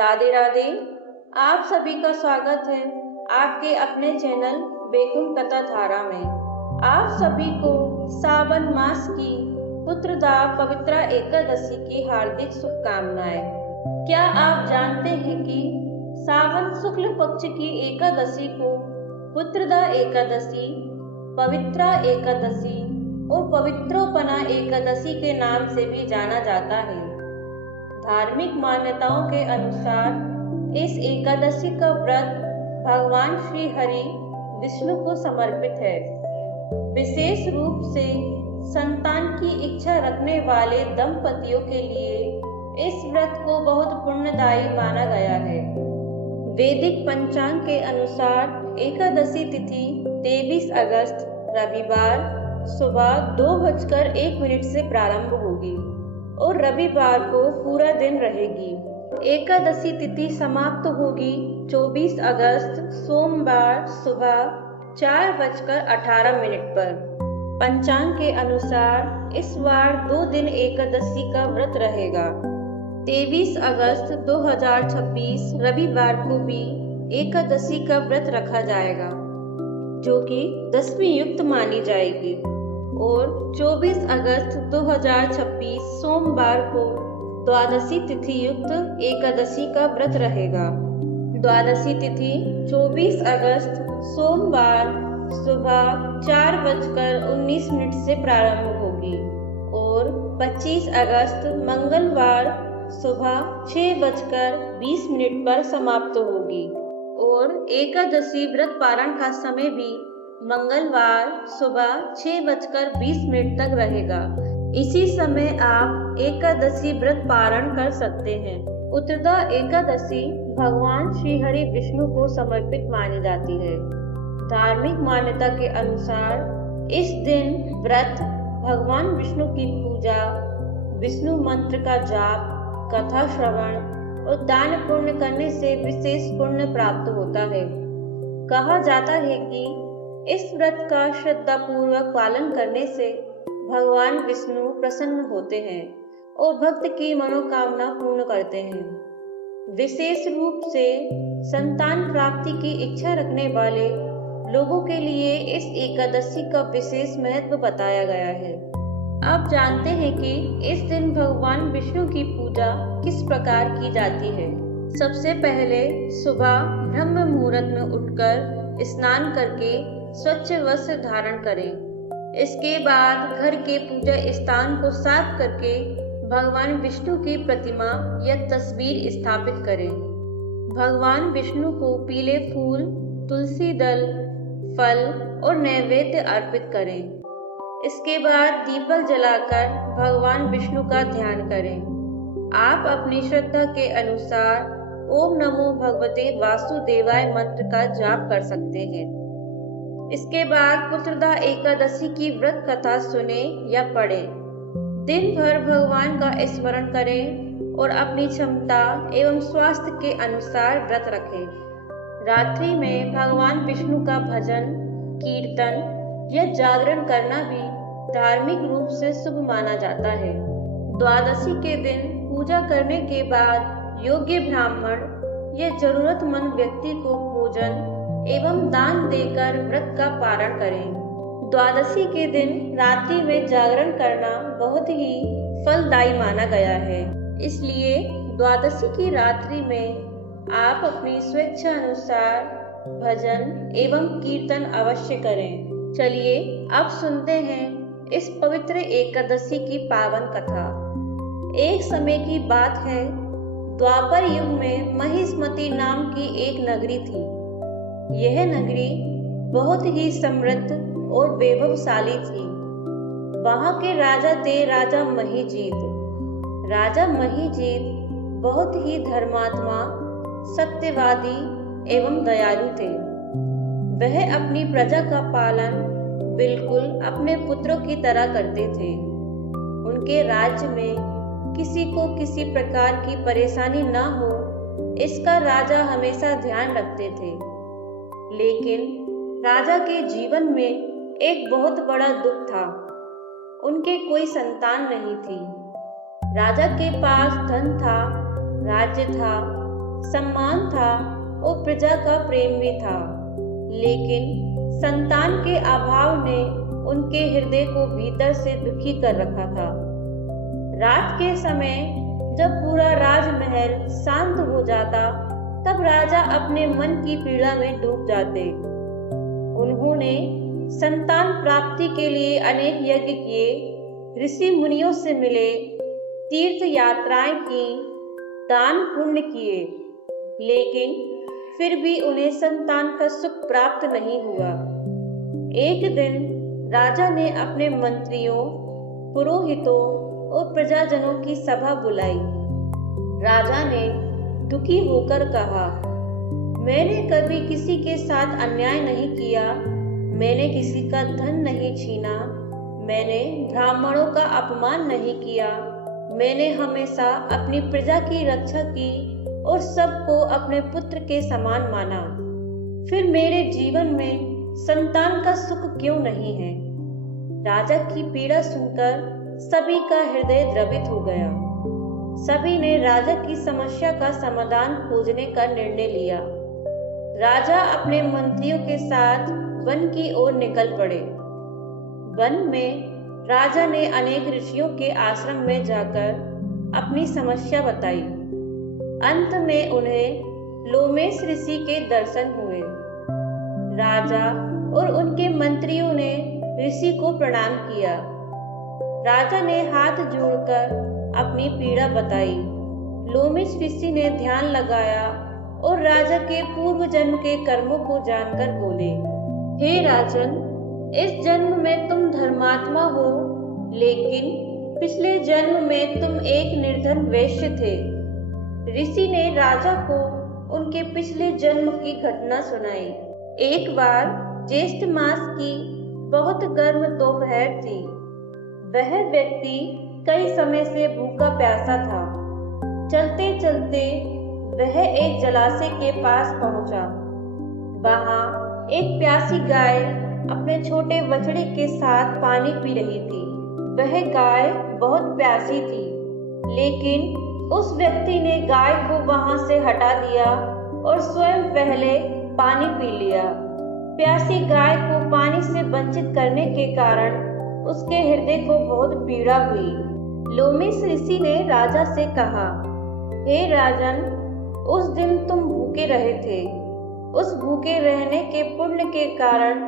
राधे राधे। आप सभी का स्वागत है आपके अपने चैनल बैकुंठ कथा धारा में। आप सभी को सावन मास की पुत्रदा पवित्रा एकादशी की हार्दिक शुभकामनाएं। क्या आप जानते हैं कि सावन शुक्ल पक्ष की एकादशी को पुत्रदा एकादशी, पवित्रा एकादशी और पवित्रोपना एकादशी के नाम से भी जाना जाता है। धार्मिक मान्यताओं के अनुसार इस एकादशी का व्रत भगवान श्री हरि विष्णु को समर्पित है। विशेष रूप से संतान की इच्छा रखने वाले दंपतियों के लिए इस व्रत को बहुत पुण्यदायी माना गया है। वैदिक पंचांग के अनुसार एकादशी तिथि 23 अगस्त रविवार सुबह 2:01 से प्रारंभ होगी और रविवार को पूरा दिन रहेगी। एकादशी तिथि समाप्त होगी 24 अगस्त सोमवार सुबह 4:18 पर। पंचांग के अनुसार इस बार 2 दिन एकादशी का व्रत रहेगा। 23 अगस्त 2026 रविवार को भी एकादशी का व्रत रखा जाएगा, जो कि दशमी युक्त मानी जाएगी, और 24 अगस्त 2026 सोमवार को द्वादशी तिथि युक्त एकादशी का व्रत रहेगा। द्वादशी तिथि 24 अगस्त सोमवार सुबह 4:19 से प्रारंभ होगी और 25 अगस्त मंगलवार सुबह 6:20 पर समाप्त होगी, और एकादशी व्रत पारण का समय भी मंगलवार सुबह 6:20 तक रहेगा। इसी समय आप एकादशी व्रत पारण कर सकते हैं। उत्तरदा एकादशी भगवान श्री हरि विष्णु को समर्पित मानी जाती है। धार्मिक मान्यता के अनुसार इस दिन व्रत भगवान विष्णु की पूजा, विष्णु मंत्र का जाप, कथा श्रवण और दान पुण्य करने से विशेष पुण्य प्राप्त होता है। कहा जाता है कि इस व्रत का श्रद्धापूर्वक पालन करने से भगवान विष्णु प्रसन्न होते हैं और भक्त की मनोकामना पूर्ण करते हैं। विशेष रूप से संतान प्राप्ति की इच्छा रखने वाले लोगों के लिए इस एकादशी का विशेष महत्व बताया गया है। आप जानते हैं कि इस दिन भगवान विष्णु की पूजा किस प्रकार की जाती है। सबसे पहले सुबह ब्रह्म मुहूर्त में उठकर स्नान करके स्वच्छ वस्त्र धारण करें। इसके बाद घर के पूजा स्थान को साफ करके भगवान विष्णु की प्रतिमा या तस्वीर स्थापित करें। भगवान विष्णु को पीले फूल, तुलसी दल, फल और नैवेद्य अर्पित करें। इसके बाद दीपक जलाकर भगवान विष्णु का ध्यान करें। आप अपनी श्रद्धा के अनुसार ओम नमो भगवते वासुदेवाय मंत्र का जाप कर सकते हैं। इसके बाद पुत्रदा एकादशी की व्रत कथा सुने या पढ़ें। दिन भर भगवान का स्मरण करें और अपनी क्षमता एवं स्वास्थ्य के अनुसार व्रत रखें। रात्रि में भगवान विष्णु का भजन, कीर्तन या जागरण करना भी धार्मिक रूप से शुभ माना जाता है। द्वादशी के दिन पूजा करने के बाद योग्य ब्राह्मण या जरूरतमंद व्यक्ति को भोजन एवं दान देकर व्रत का पारण करें। द्वादशी के दिन रात्रि में जागरण करना बहुत ही फलदायी माना गया है। इसलिए द्वादशी की रात्रि में आप अपनी स्वेच्छा अनुसार भजन एवं कीर्तन अवश्य करें। चलिए अब सुनते हैं इस पवित्र एकादशी की पावन कथा। एक समय की बात है, द्वापर युग में महिष्मति नाम की एक नगरी थी। यह नगरी बहुत ही समृद्ध और वैभवशाली थी। वहां के राजा थे राजा महीजीत। राजा महीजीत बहुत ही धर्मात्मा, सत्यवादी एवं दयालु थे। वह अपनी प्रजा का पालन बिल्कुल अपने पुत्रों की तरह करते थे। उनके राज्य में किसी को किसी प्रकार की परेशानी न हो, इसका राजा हमेशा ध्यान रखते थे। लेकिन राजा के जीवन में एक बहुत बड़ा दुख था। उनके कोई संतान नहीं थी। राजा के पास धन था, राज्य था, सम्मान था और प्रजा का प्रेम भी था, लेकिन संतान के अभाव ने उनके हृदय को भीतर से दुखी कर रखा था। रात के समय जब पूरा राजमहल शांत हो जाता, तब राजा अपने मन की पीड़ा में डूब जाते। उन्होंने संतान प्राप्ति के लिए अनेक यज्ञ किए, ऋषि मुनियों से मिले, तीर्थ यात्राएं की, दान पुण्य किए, लेकिन फिर भी उन्हें संतान का सुख प्राप्त नहीं हुआ। एक दिन राजा ने अपने मंत्रियों, पुरोहितों और प्रजाजनों की सभा बुलाई। राजा ने दुखी होकर कहा, मैंने कभी किसी के साथ अन्याय नहीं किया, मैंने किसी का धन नहीं छीना, मैंने ब्राह्मणों का अपमान नहीं किया, मैंने हमेशा अपनी प्रजा की रक्षा की और सबको अपने पुत्र के समान माना। फिर मेरे जीवन में संतान का सुख क्यों नहीं है? राजा की पीड़ा सुनकर सभी का हृदय द्रवित हो गया। सभी ने राजा की समस्या का समाधान खोजने का निर्णय लिया। राजा अपने मंत्रियों के साथ वन की ओर निकल पड़े। वन में राजा ने अनेक ऋषियों के आश्रम में जाकर अपनी समस्या बताई। अंत में उन्हें लोमेश ऋषि के दर्शन हुए। राजा और उनके मंत्रियों ने ऋषि को प्रणाम किया। राजा ने हाथ जोड़कर अपनी पीड़ा बताई। लोमेश ऋषि ने ध्यान लगाया और राजा के पूर्व जन्म के कर्मों को जानकर बोले, हे राजन, इस जन्म में तुम धर्मात्मा हो, लेकिन पिछले जन्म में तुम एक निर्धन वैश्य थे। ऋषि ने राजा को उनके पिछले जन्म की घटना सुनाई। एक बार ज्येष्ठ मास की बहुत गर्म दोपहर थी। वह व्यक्ति कई समय से भूखा प्यासा था। चलते चलते वह एक जलाशय के पास पहुंचा। वहां एक प्यासी गाय अपने छोटे बछड़े के साथ पानी पी रही थी। वह गाय बहुत प्यासी थी, लेकिन उस व्यक्ति ने गाय को वहां से हटा दिया और स्वयं पहले पानी पी लिया। प्यासी गाय को पानी से वंचित करने के कारण उसके हृदय को बहुत पीड़ा हुई। लोमेश ऋषि ने राजा से कहा, हे राजन, उस दिन तुम भूखे रहे थे। उस भूखे रहने के पुण्य के कारण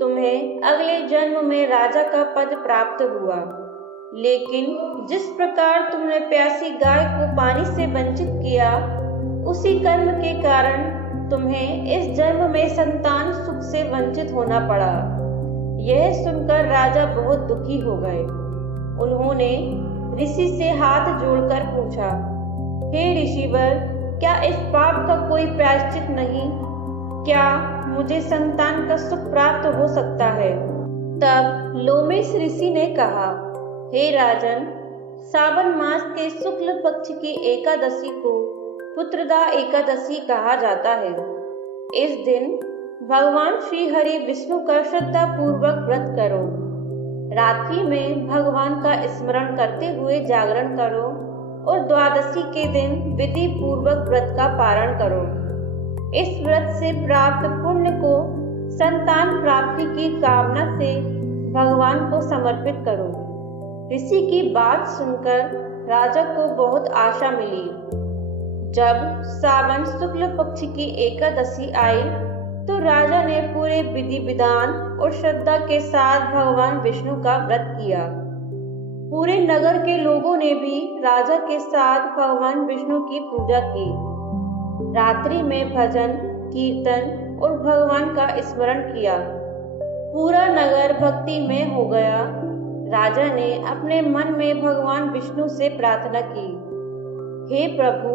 तुम्हें अगले जन्म में राजा का पद प्राप्त हुआ, लेकिन जिस प्रकार तुमने प्यासी गाय को पानी से वंचित किया, उसी कर्म के कारण तुम्हें इस जन्म में संतान सुख से वंचित होना पड़ा। यह सुनकर राजा बहुत दुखी हो गए। उन्होंने ऋषि से हाथ जोड़कर पूछा, हे ऋषिवर, क्या इस पाप का कोई प्रायश्चित नहीं? क्या मुझे संतान का सुख प्राप्त हो सकता है? तब लोमेश ऋषि ने कहा, हे राजन, सावन मास के शुक्ल पक्ष की एकादशी को पुत्रदा एकादशी कहा जाता है। इस दिन भगवान श्री हरि विष्णु का श्रद्धा पूर्वक व्रत करो। रात्रि में भगवान का स्मरण करते हुए जागरण करो और द्वादशी के दिन विधि पूर्वक व्रत का पारण करो। इस व्रत से प्राप्त पुण्य को संतान प्राप्ति की कामना से भगवान को समर्पित करो। ऋषि की बात सुनकर राजा को बहुत आशा मिली। जब सावन शुक्ल पक्ष की एकादशी आई, तो राजा ने पूरे विधि विधान और श्रद्धा के साथ भगवान विष्णु का व्रत किया। पूरे नगर के लोगों ने भी राजा के साथ भगवान विष्णु की पूजा की। रात्रि में भजन, कीर्तन और भगवान का स्मरण किया। पूरा नगर भक्ति में हो गया। राजा ने अपने मन में भगवान विष्णु से प्रार्थना की, हे प्रभु,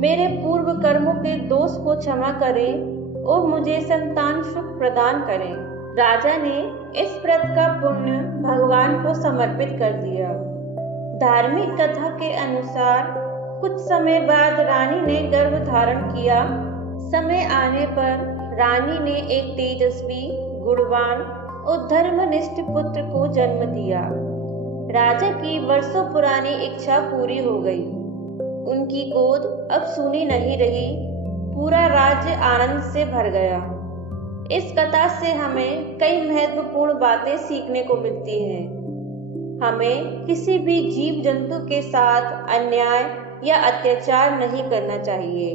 मेरे पूर्व कर्मों के दोष को क्षमा करें और मुझे संतान सुख प्रदान करें। राजा ने इस व्रत का पुण्य भगवान को समर्पित कर दिया। धार्मिक कथा के अनुसार कुछ समय बाद रानी ने गर्भ धारण किया। समय आने पर रानी ने एक तेजस्वी, गुणवान और धर्मनिष्ठ पुत्र को जन्म दिया। राजा की वर्षों पुरानी इच्छा पूरी हो गई। उनकी गोद अब सूनी नहीं रही, पूरा राज्य आनंद से भर गया। इस कथा से हमें कई महत्वपूर्ण बातें सीखने को मिलती हैं। हमें किसी भी जीव जंतु के साथ अन्याय या अत्याचार नहीं करना चाहिए।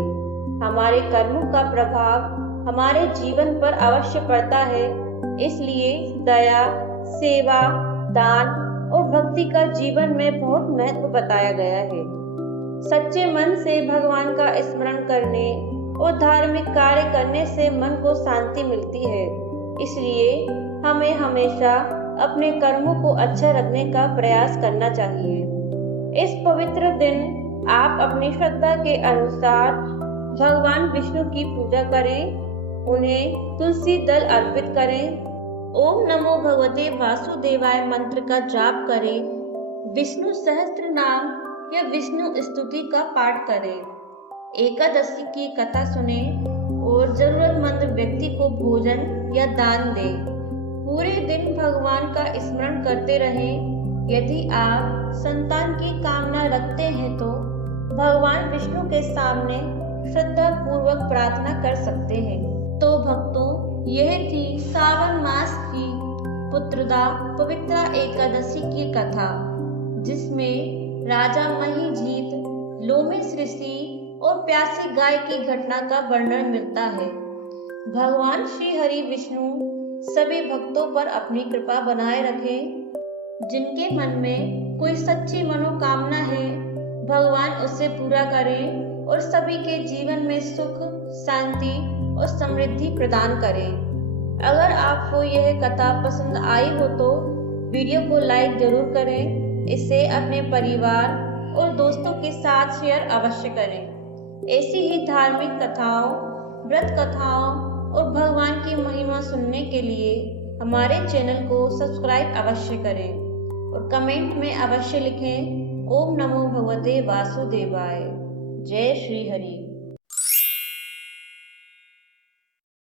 हमारे कर्मों का प्रभाव हमारे जीवन पर अवश्य पड़ता है, इसलिए दया, सेवा, दान और भक्ति का जीवन में बहुत महत्व बताया गया है। सच्चे मन से भगवान का स्मरण करने और धार्मिक कार्य करने से मन को शांति मिलती है। इसलिए हमें हमेशा अपने कर्मों को अच्छा रखने का प्रयास करना चाहिए। इस पवित्र दिन आप अपनी श्रद्धा के अनुसार भगवान विष्णु की पूजा करें, उन्हें तुलसी दल अर्पित करें, ओम नमो भगवते वासुदेवाय मंत्र का जाप करें, विष्णु सहस्त्र नाम या विष्णु स्तुति का पाठ करें, एकादशी की कथा सुने और जरूरतमंद व्यक्ति को भोजन या दान दें। पूरे दिन भगवान का स्मरण करते रहें। यदि आप संतान की कामना रखते हैं तो भगवान विष्णु के सामने श्रद्धा पूर्वक प्रार्थना कर सकते हैं। तो भक्तों, यह थी सावन मास की पुत्रदा पवित्रा एकादशी की कथा, जिसमें राजा महीजीत, लोमेश ऋषि और प्यासी गाय की घटना का वर्णन मिलता है। भगवान श्री हरि विष्णु सभी भक्तों पर अपनी कृपा बनाए रखें। जिनके मन में कोई सच्ची मनोकामना है, भगवान उसे पूरा करें और सभी के जीवन में सुख, शांति और समृद्धि प्रदान करें। अगर आपको यह कथा पसंद आई हो तो वीडियो को लाइक जरूर करें। इसे अपने परिवार और दोस्तों के साथ शेयर अवश्य करें। ऐसी ही धार्मिक कथाओं, व्रत कथाओं और भगवान की महिमा सुनने के लिए हमारे चैनल को सब्सक्राइब अवश्य करें और कमेंट में अवश्य लिखें ओम नमो भगवते वासुदेवाय। जय श्री हरि।